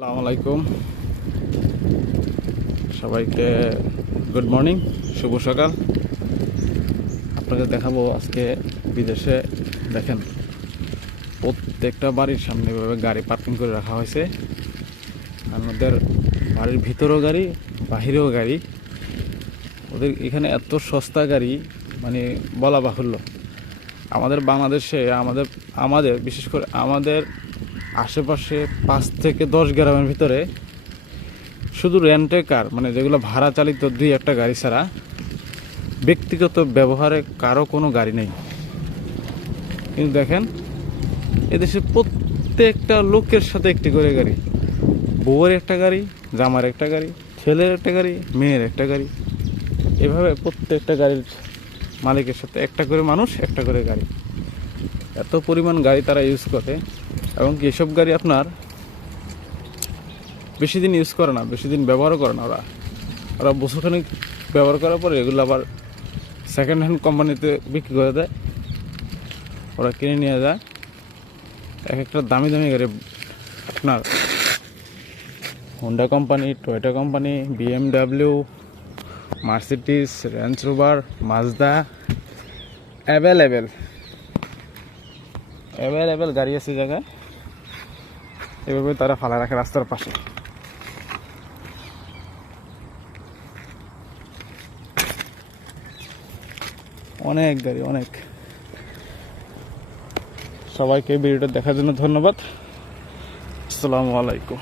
আসসালামু আলাইকুম সবাইকে গুড মর্নিং, শুভ সকাল। আপনাকে দেখাবো আজকে বিদেশে দেখেন প্রত্যেকটা বাড়ির সামনে এভাবে গাড়ি পার্কিং করে রাখা হয়েছে। আমাদের বাড়ির ভিতরেও গাড়ি, বাহিরেও গাড়ি। ওদের এখানে এত সস্তা গাড়ি মানে বলা বাহুল্য। আমাদের বাংলাদেশে আমাদের বিশেষ করে আমাদের আশেপাশে 5 থেকে 10 গ্রামের ভিতরে শুধু রেন্টে কার মানে যেগুলো ভাড়া চালিত 2-1টা গাড়ি ছাড়া ব্যক্তিগত ব্যবহারে কারো কোনো গাড়ি নেই। কিন্তু দেখেন এদেশে প্রত্যেকটা লোকের সাথে একটি করে গাড়ি, বউয়ের একটা গাড়ি, জামার একটা গাড়ি, ছেলের একটা গাড়ি, মেয়ের একটা গাড়ি, এভাবে প্রত্যেকটা গাড়ির মালিকের সাথে একটা করে মানুষ, একটা করে গাড়ি। এত পরিমাণ গাড়ি তারা ইউজ করে এবং কি এসব গাড়ি আপনার বেশি দিন ইউজ করে না, বেশি দিন ব্যবহারও করে না। ওরা বছরখানিক ব্যবহার করার পরে এগুলো আবার সেকেন্ড হ্যান্ড কোম্পানিতে বিক্রি করে দেয়। ওরা কিনে নিয়ে যায় এক একটা দামি দামি গাড়ি, আপনার Honda company, Toyota company, BMW, Mercedes, range rover, Mazda, available গাড়ি আছে জায়গায়। এভাবে তারা ফালা রাখে রাস্তার পাশে। অনেক গাড়ি, অনেক। সবাইকে ভিডিওটা দেখার জন্য ধন্যবাদ। আসসালামু আলাইকুম।